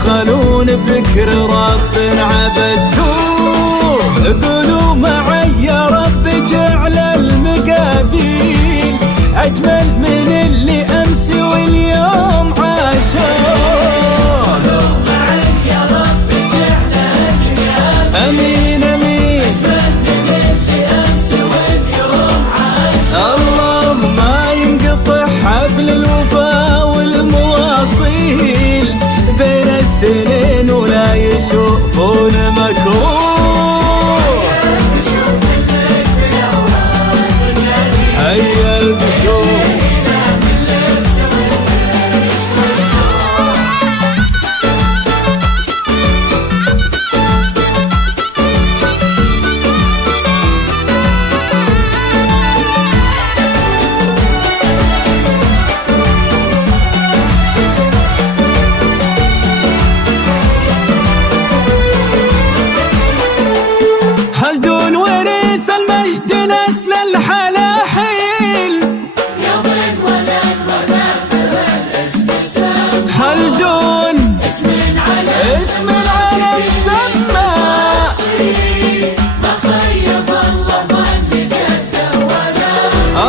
تبخلون بذكر رب عبدتوه. قولوا معي يا رب جعل المقابيل أجمل من اللي أمس واليوم عاشوه. يا رب جعل المقابيل أمين أمين أجمل من اللي أمس واليوم عاشوه. الله ما ينقطع حبل الوفا والمواصيل بين الاثنين ولا يشوفون مكروه. هيا البشوف خلدون ورث المجد نسل الحلاحيل يوم ولد ونبر الاسم سمى. خلدون اسم على مسمى ما خيب الله من جده ولا.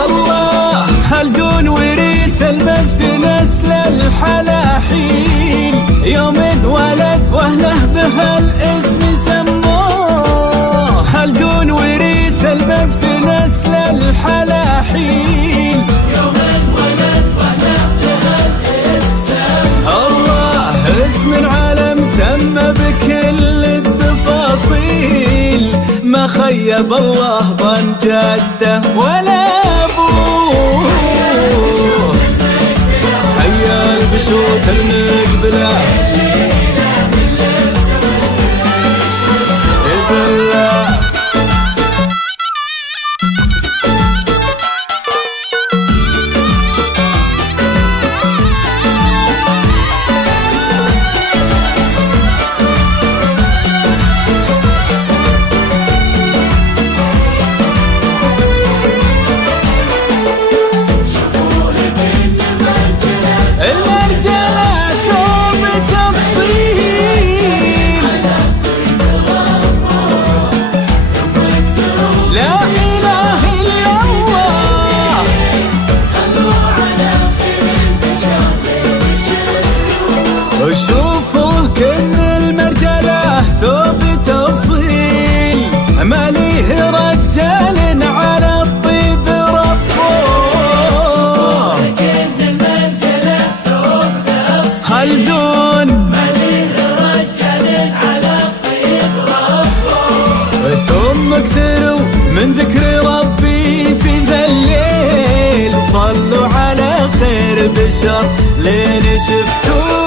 الله خلدون ورث المجد نسل الحلاحيل يوم ولد واهله بهالاسم سموه. خلدون ورث المجد نسل الحلاحيل يوم ولد واهله بهالاسم سمى. الله اسم علم سمى بكل التفاصيل ما خيب الله ظن جده ولا ابوه. هيا البشوت المقبله بالله. المرجلة ثوب تفصيل لا إله إلا الله. صلوا على خير البشر اللي شفتوه. وشوفوا كن المرجلة ثوب تفصيل ما ليه رجال على الطيب ربه. كن المرجلة ثوب تفصيل خلدون ما ليه رجال على الطيب ربه. ثم اكثروا من ذكر ربي في ذا الليل صلوا على خير بشر لين شفتوه.